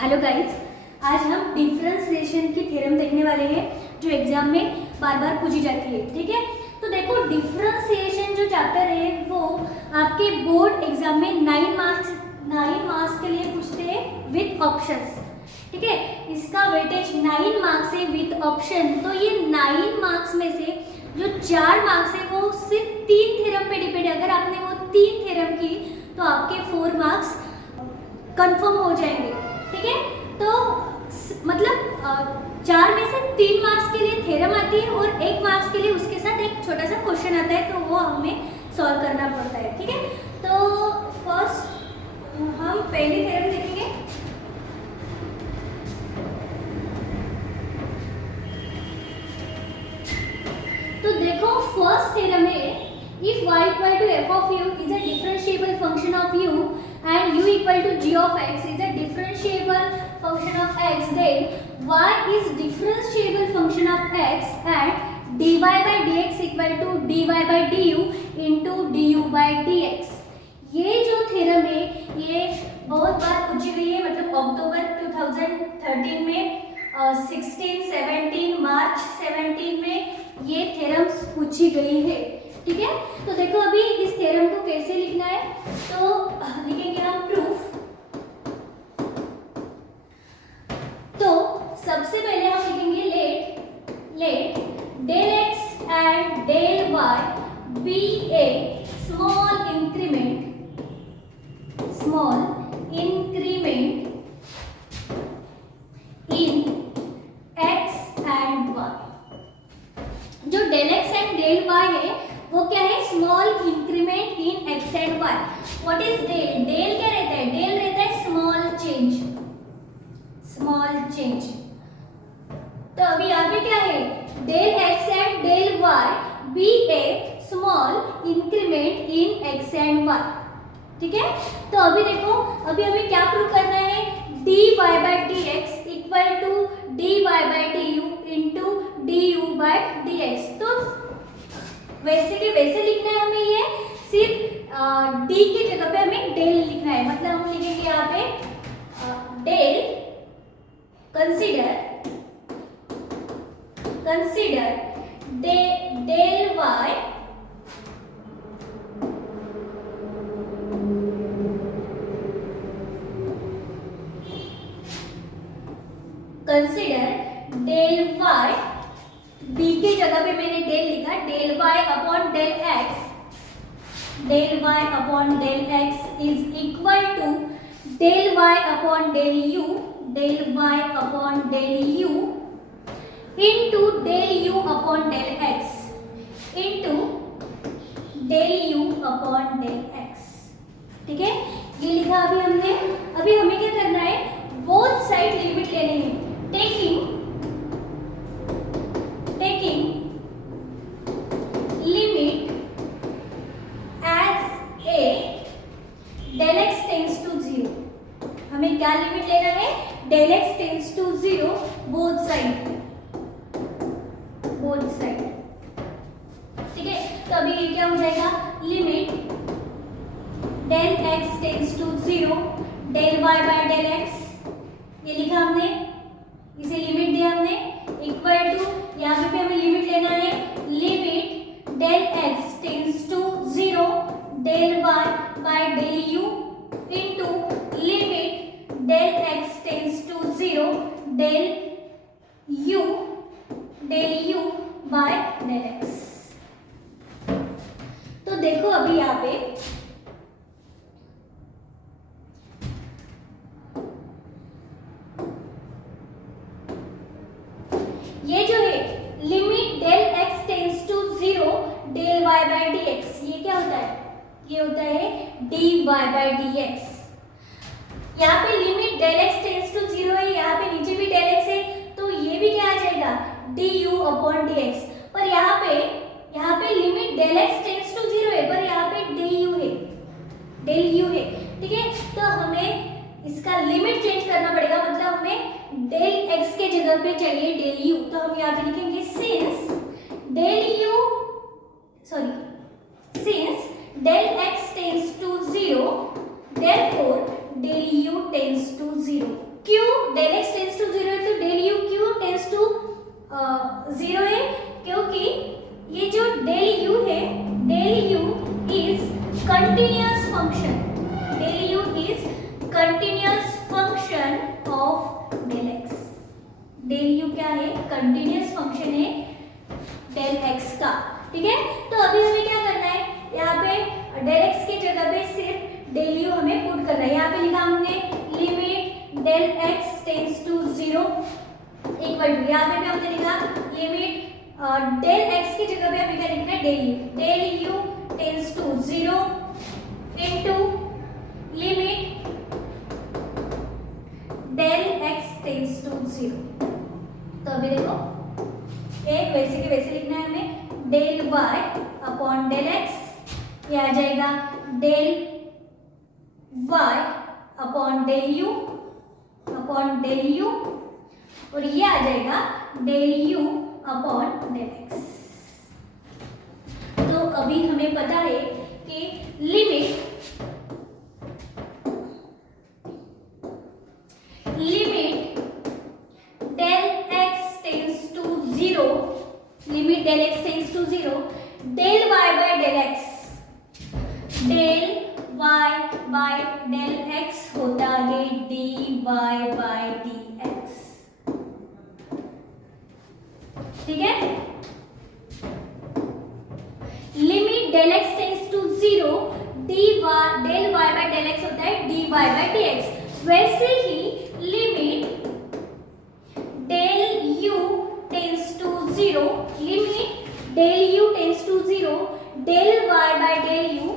Hello guys, आज हम differentiation की थ्योरम देखने वाले हैं जो एग्जाम में बार बार पूछी जाती है। ठीक है, तो देखो डिफरेंशिएशन जो चैप्टर है वो आपके बोर्ड एग्जाम में 9 मार्क्स के लिए पूछते हैं विद ऑप्शंस। ठीक है, इसका वेटेज 9 मार्क्स है विद ऑप्शन। तो ये 9 मार्क्स में से जो 4 मार्क्स है वो सिर्फ 3 थ्योरम पे डिपेंड है। अगर आपने वो 3 थ्योरम की तो आपके 4 मार्क्स कंफर्म हो जाएंगे। ठीक है, तो मतलब 4 में से 3 मार्क्स के लिए थ्योरम आती है और 1 मार्क्स के लिए उसके साथ एक छोटा सा क्वेश्चन आता है, तो वो हमें सॉल्व करना पड़ता है। ठीक है, तो फर्स्ट हम पहली थ्योरम देखेंगे। तो देखो फर्स्ट थ्योरम है, if y equal to f of u is a differentiable function of u and u equal to g of x is a differentiable function of x, then y is differentiable function of x and dy by dx equal to dy by du into du by dx। ये जो theorem है ये बहुत बार पूछी गई है, मतलब अक्टूबर 2013 में 16, 17, मार्च 17 में ये थ्योरम्स पूछी गई है। ठीक है, तो देखो अभी इस थ्योरम को कैसे लिखना है, तो लिखेंगे हम प्रूफ। तो सबसे पहले हम लिखेंगे let del x and del Y be a small increment in x and y. जो del x and del y है वो क्या है, small increment in x and y. What is del? Del क्या रहता है? डेल रहता है स्मॉल चेंज। तो अभी यहाँ पे क्या है, del x and del Y be a small increment in x and Y. ठीक है, तो अभी देखो अभी हमें क्या प्रूव करना है, dy by dx equal to dy by du into du by dx। तो वैसे के वैसे लिखना है हमें, ये सिर्फ d की जगह पे हमें डेल लिखना है। मतलब हम लिखेंगे यहाँ पे del consider del y consider del y, b के जगह पे मैंने डेल लिखा, del y upon del x is equal to del y upon del u into del u upon del x into del u upon del x। ठीक है, ये लिखा अभी हमने। अभी हमें क्या करना है, बोथ साइड लिमिट लेने हैं। Taking limit as a del x tends to 0। हमें क्या लिमिट लेना है, del x tends to 0 both side. ठीक है, तो अभी ये क्या हो जाएगा, limit del x tends to 0 del Y by del x, ये लिखा हमने, इसे लिमिट दिया हमने, इक्वल टू यहाँ पे हमें लिमिट लेना है, limit del x tends to 0 del Y by del U into limit del x tends to 0 del you by del x. तो देखो अभी यहाँ पे ये जो है limit del x tends to 0 del Y by D X, ये क्या होता है, ये होता है D Y by D X. यहाँ पे limit del x tends to 0 है, यहाँ पे नीचे भी डेल एक्स है, तो ये भी क्या आ जाएगा, D U upon D X. पर यहाँ पे limit del x tends to 0 है, पर यहाँ पे डेल यू है। ठीक है, तो हमें इसका लिमिट चेंज करना पड़ेगा, मतलब हमें डेल एक्स के जगह पे चाहिए डेल यू। तो हम यहाँ पे लिखेंगे since del x tends to 0 therefore del u tends to 0। क्यों? Continuous function of del x. Del U क्या है? कंटिन्यूअस फंक्शन है डेल एक्स का, ठीक है। तो अभी हमें क्या करना है, यहाँ पे डेल एक्स की जगह पे सिर्फ डेल यू हमें पुट करना है। यहाँ पे लिखा हमने limit del x tends to 0 equal to, यहाँ पे भी हमने लिखा लिमिट डेल एक्स की जगह पे हमें क्या लिखना है, del you tends to 0 into limit del x tends to 0। तो अभी देखो एक वैसे के वैसे लिखना है हमें, del y upon del x, ये आ जाएगा del y upon del u और ये आ जाएगा del u upon del x. तो अभी हमें पता है कि limit del x tends to 0, limit del x tends to 0, del Y by del x, del Y by del x होता है D Y by D x, ठीक है। Limit del x tends to 0, del Y by del x होता है D Y by D x. वैसे ही limit del you tends to 0, limit del you tends to 0, del Y by del u,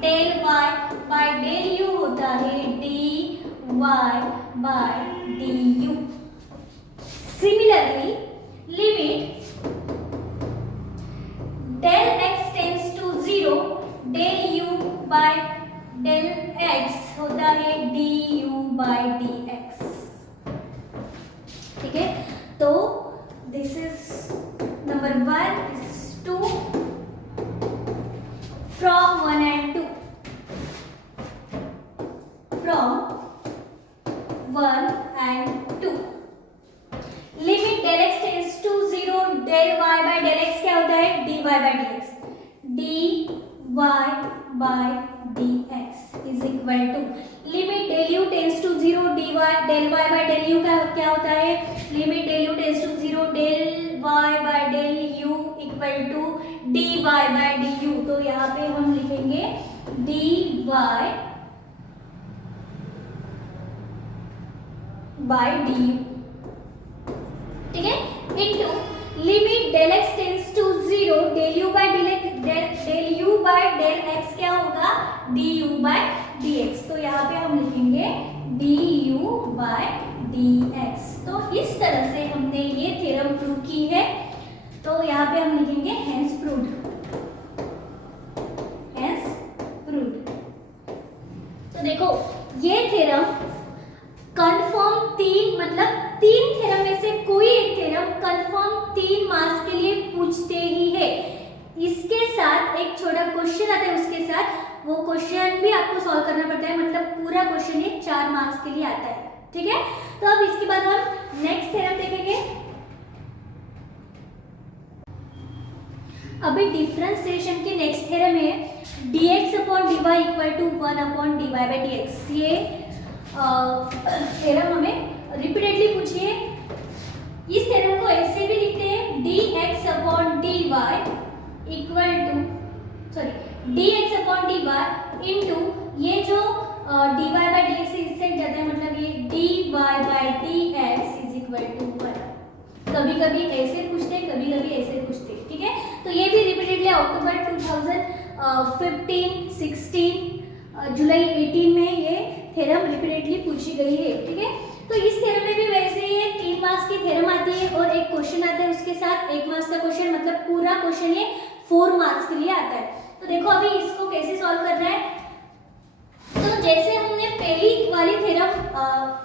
del Y by del u होता है D Y by d u. Similarly limit del x tends to 0, del you by del x होता है d u by D x, ठीक है। तो this is number 1, this is 2 from 1 and 2, from 1 and 2। Limit del x tends to 0, del Y by del x क्या होता है, D Y by D x, d Y by D x is equal to limit del you tends to 0, del Y by del u का क्या होता है, limit del you tends to 0, del Y by del u equal to d Y by d u. तो यहाँ पे हम लिखेंगे d Y by d u, ठीक है, into limit del x tends to 0, del you by del x क्या होगा, d u by D x. तो यहाँ पे हम लिखेंगे d u by D x. तो इस तरह से हमने ये थ्योरम प्रूव की है। तो यहाँ पे हम लिखेंगे हेंस प्रूव्ड, हेंस प्रूव्ड। तो देखो ये थ्योरम कंफर्म 3, मतलब 3 थ्योरम में से कोई एक थ्योरम कंफर्म 3 मार्क्स के लिए पूछते ही है। इसके साथ एक छोटा क्वेश्चन आता है, उसके साथ वो क्वेश्चन भी आपको सॉल्व करना पड़ता है, मतलब पूरा क्वेश्चन ये 4 मार्क्स के लिए आता है, ठीक है। तो अब इसके बाद हम नेक्स्ट थ्योरम देखेंगे। अभी डिफरेंशिएशन की नेक्स्ट थ्योरम है dx upon dy equal to 1 upon dy by dx। ये थ्योरम हमें रिपीटेडली पूछी है। इस थ्योरम को ऐसे भी लिखते हैं dx upon dy equal to dx upon dy into ये जो dy बाय dx से इससे जाता है, मतलब ये dy by dx is equal to 1। कभी कभी ऐसे पूछते हैं, कभी कभी ऐसे पूछते हैं, ठीक है। तो ये भी रिपीटेडली अक्टूबर 2015, 16, जुलाई 18 में ये थ्योरम रिपीटेडली पूछी गई है, ठीक है। तो इस थ्योरम में भी वैसे ही 3 मार्क्स की थ्योरम आती है और एक क्वेश्चन आता है उसके साथ 1 मार्क्स का क्वेश्चन, मतलब पूरा क्वेश्चन ये 4 मार्क्स के लिए आता है। तो देखो अभी इसको कैसे सॉल्व करना है। तो जैसे हमने पहली वाली थ्योरम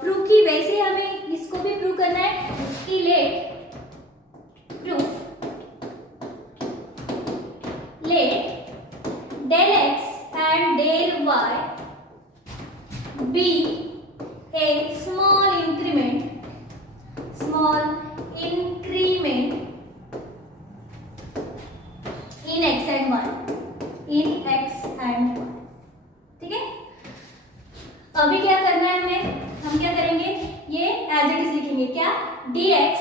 प्रूव की, वैसे हमें इसको भी प्रूव करना है कि late del x and del y be a small increment in x and y, ठीक है। अभी क्या करना है हमें, हम क्या करेंगे, ये एज इट इज लिखेंगे, क्या, dx,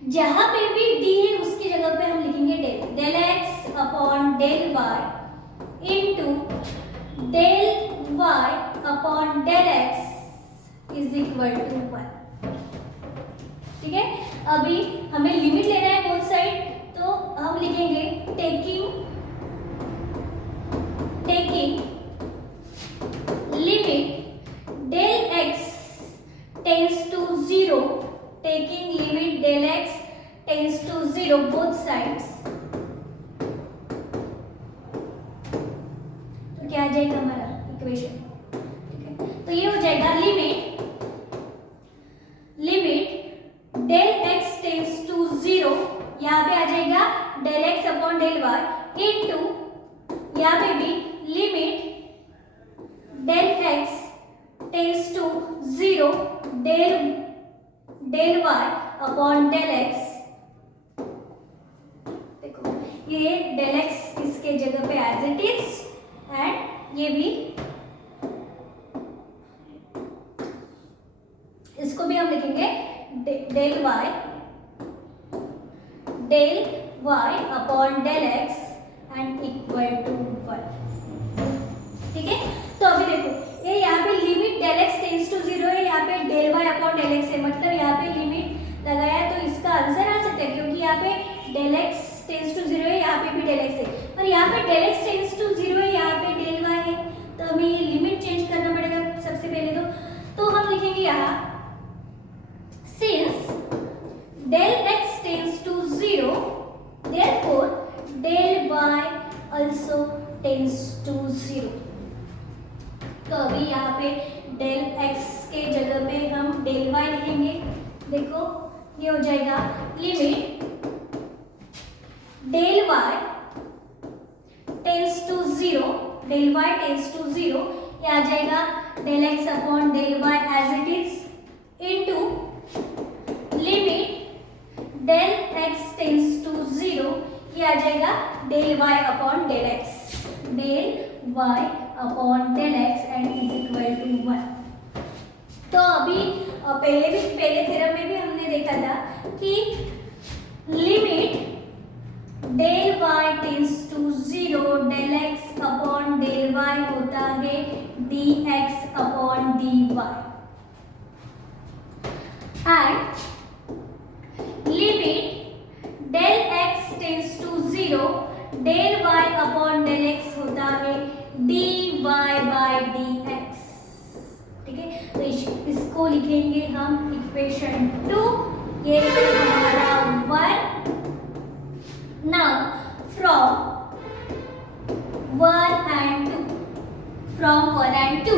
जहां पे भी d है उसकी जगह पे हम लिखेंगे del x upon del y into del y upon del x is equal to 1। ठीक है, अभी हमें लिमिट लेना है बोथ साइड, तो हम लिखेंगे taking limit del x tends to 0, taking limit del x tends to 0 both sides, तो क्या आ जाएगा हमारा इक्वेशन। ठीक है, तो ये हो जाएगा limit del x tends to 0, यहाँ पे आ जाएगा del x upon del y into यहाँ पे भी limit del x tends to 0 del y upon del x। देखो ये डेल x इसके जगह पे एज इट इज, एंड ये भी, इसको भी हम लिखेंगे del y upon del x and equal to 1। ठीक है, तो अभी देखो ये यहाँ पे limit del x tends to 0 है, यहाँ पे del y upon del x है, मतलब यहाँ पे लिमिट लगाया है, तो इसका आंसर आ सकता है, क्योंकि यहाँ पे डेल x टेंस टू 0 है, यहाँ पे भी डेल x है, और यहाँ पे डेल x टेंस टू 0 है, यहाँ पे डेल y है, तो हमें ये लिमिट चेंज करना पड़ेगा सबसे पहले। तो हम लिखेंगे यहाँ since del x tends to 0, therefore del y also tends to 0। तो अभी यहाँ पे del x के जगह पे हम del y लिखेंगे। देखो ये हो जाएगा limit del y tends to 0, del y tends to 0, ये आ जाएगा del x अपॉन del y as it is into limit del x tends to 0, ये आ जाएगा del y upon del x, del y upon del x and is equal to 1। तो अभी पहले थ्योरम में भी हमने देखा था कि limit del y tends to 0 del x upon del y होता है dx upon dy, and limit del x tends to 0 del y upon del x होता है dy बाय dx। ठीक है, तो इसको लिखेंगे हम इक्वेशन 2, ये हमारा 1। नाउ फ्रॉम 1 एंड 2,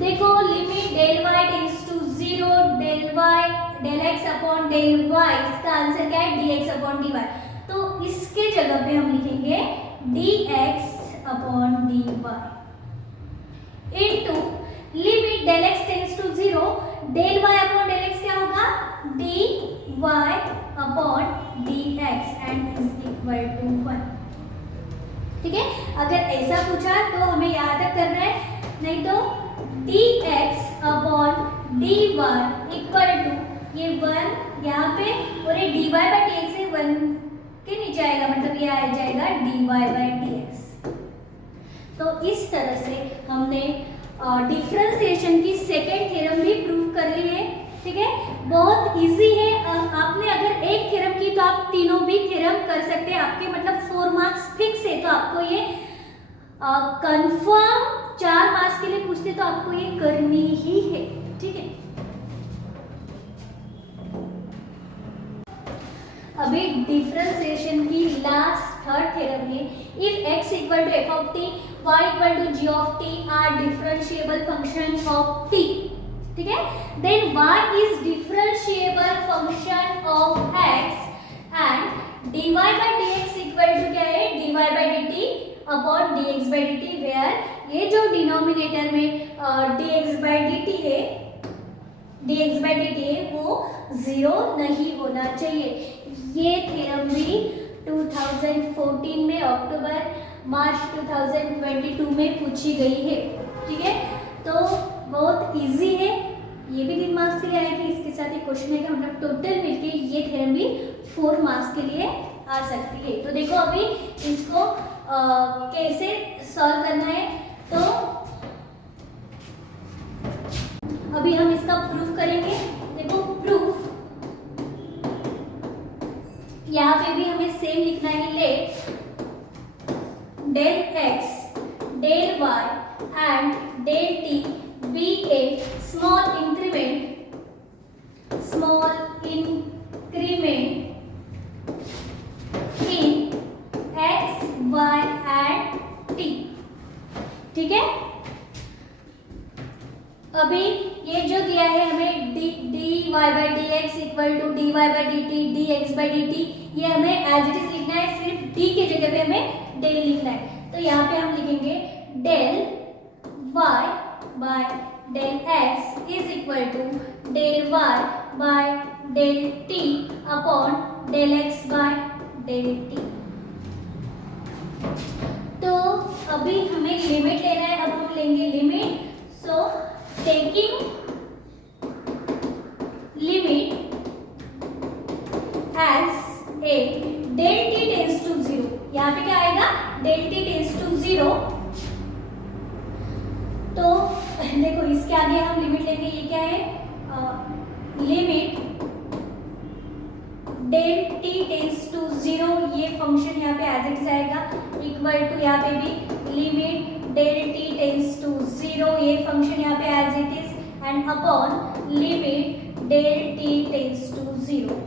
देखो limit del y tends to 0 del x upon del y, इसका आंसर क्या है, dx अपॉन dy, तो इसके जगह पे हम लिखेंगे dx upon dy into limit del x tends to 0 del y upon del x क्या होगा, dy upon dx and is equal to 1। ठीक है, अगर ऐसा पूछा तो हमें याद करना है, नहीं तो dx upon dy equal to ये 1 यहाँ पे, और ये dy बाय dx है 1 के नीचे आएगा, मतलब ये आ जाएगा dy बाय dx। तो इस तरह से हमने डिफरेंशिएशन की सेकेंड थ्योरम भी प्रूव कर ली है। ठीक है, बहुत इजी है, आपने अगर एक थ्योरम की तो आप तीनों भी थ्योरम कर सकते हैं, आपके मतलब 4 मार्क्स फिक्स है, तो आपको ये कंफर्म 4 मार्क्स के लिए पूछते तो आपको ये करनी ही है। ठीक है, अभी डिफरेंशिएशन की लास्ट थर्ड थ्योरम है, if x equal to f of t, y equal to g of t are differentiable function of t। ठीक है, then y is differentiable function of x and dy by dx equal to क्या है, dy by dt upon dx by dt, where ये जो denominator में dx by dt है वो 0 नहीं होना चाहिए। ये थ्योरम भी 2014 में अक्टूबर मार्च 2022 में पूछी गई है। ठीक है, तो क्वेश्चन है कि मतलब टोटल मिलके ये थ्योरम भी 4 मार्क्स के लिए आ सकती है। तो देखो अभी इसको कैसे सॉल्व करना है, तो अभी हम इसका प्रूफ करेंगे। देखो प्रूफ, यहाँ पे भी हमें सेम लिखना है, late del x, del y and del t be a small increment in x, y and t। ठीक है, अभी ये जो दिया है हमें dy by dx equal to dy by dt dx by dt, ये हमें एज इट इज लिखना है, सिर्फ d की जगह पे हमें डेल लिखना है। तो यहाँ पे हम लिखेंगे del y by del x is equal to del y by del t upon del x by del t। तो अभी हमें लिमिट लेना है, अब हम लेंगे limit. So taking limit as a del t tends to 0, यहाँ पे क्या आएगा, डेल t टेंस टू 0। तो देखो इसके आगे हम लिमिट लेंगे, ये क्या है, limit del t tends to 0, ये फंक्शन यहाँ पे एज इट इज आएगा, इक्वल टू यहाँ पे भी limit del t tends to 0, ये फंक्शन यहाँ पे as it is, and upon limit del t tends to 0।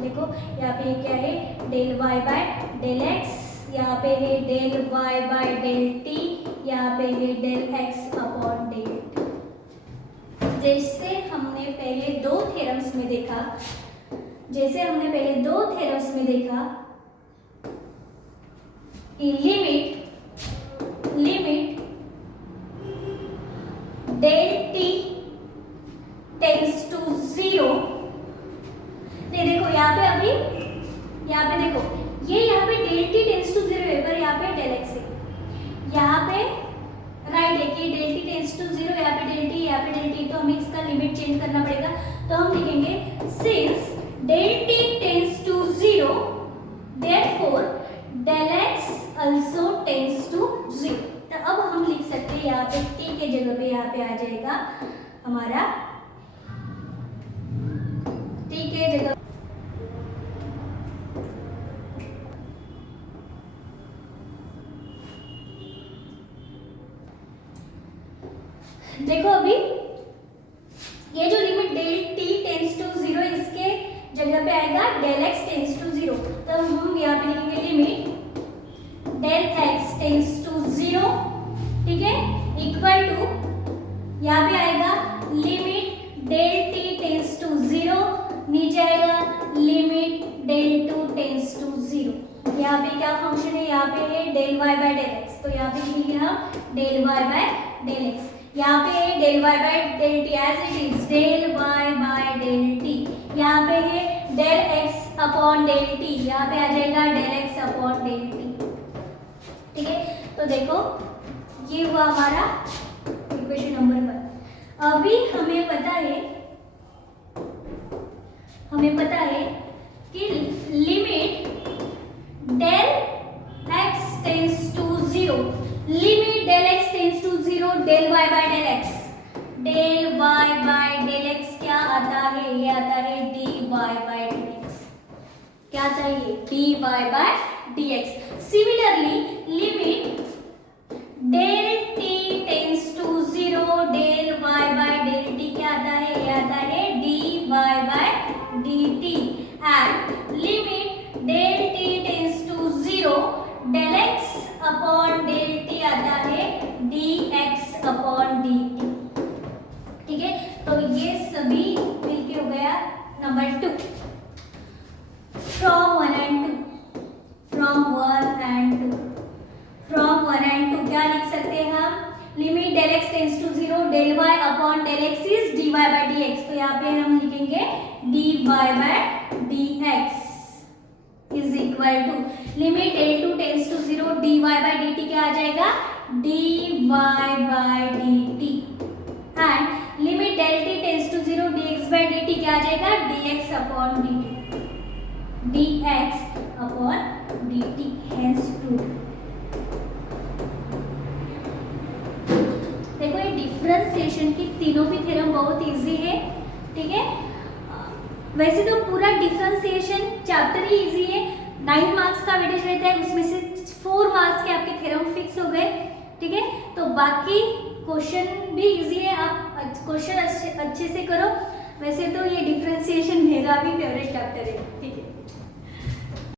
देखो यहाँ पे क्या है, del y by del x, यहाँ पे है del y by del t, यहाँ पे है del x upon del t। जैसे हमने पहले दो थ्योरम्स में देखा, कि limit del t tends to 0। नहीं देखो यहाँ पे अभी, यहाँ पे देखो ये यहाँ पे डेल t टेंस टू 0 है, पर यहाँ पे डेल x है, यहाँ पे राइट है कि डेल t टेंस टू 0, यहाँ पे डेल t, यहाँ पे डेल t, तो हमें इसका लिमिट चेंज करना पड़ेगा। तो हम लिखेंगे since del t tends to 0 therefore del x also tends to 0। तो अब हम लिख सकते हैं, यहाँ पे t के जगह पे यहाँ पे आ जाएगा हमारा, t के जगह देखो अभी ये जो limit del t tends to 0, इसके जगह पे आएगा डेल x टेंस टू 0। तो हम यहाँ पे लिखेंगे limit del x tends to 0, ठीक है, इक्वल टू यहाँ पे आएगा limit del t tends to 0, नीचे आएगा लिमिट डेल 2 टेंस टू 0। यहाँ पे क्या फंक्शन है, यहाँ पे है del y by del x, तो यहाँ पे लिखेंगे हम del y by del x। यहाँ पे है del y by del t as it is, del y by del t। यहाँ पे है del x upon del t, यहाँ पे आ जाएगा del x upon del t। ठीक है, तो देखो ये हुआ हमारा इक्वेशन नंबर 1। अभी हमें पता है कि limit del x tends to 0, limit del x tends to 0 del y by del x, del y by del x क्या आता है, ये आता है dy बाय dx। क्या आता है ये, dy by dx। Similarly limit del t tends to 0 del y by del t क्या आता है, ये आता है dy by dt, and limit del t tends to 0 del x upon del t आता है dx अपॉन dt। ठीक है, तो ये सभी मिलके हो गया नंबर 2। फ्रॉम 1 एंड 2 क्या लिख सकते हैं हम, limit del x tends to 0 del y upon del x is dy by dx। तो यहाँ पे हम लिखेंगे dy by dx is equal to limit del 2 tends to 0 dy by dt क्या आ जाएगा, dy by dt, and limit del t tends to 0 dx by dt क्या आ जाएगा dx upon dt, dx upon dt hence prove. देखो ये differentiation की तीनों भी थ्योरम बहुत इजी है, ठीक है। वैसे तो पूरा डिफरेंशिएशन चैप्टर ही इजी है, 9 मार्क्स का वेटेज रहता है, उसमें से 4 मार्क्स के आपके थ्योरम फिक्स हो गए, ठीक है। तो बाकी क्वेश्चन भी इजी है, आप क्वेश्चन अच्छे से करो। वैसे तो ये डिफरेंशिएशन मेरा भी फेवरेट चैप्टर है, ठीक है।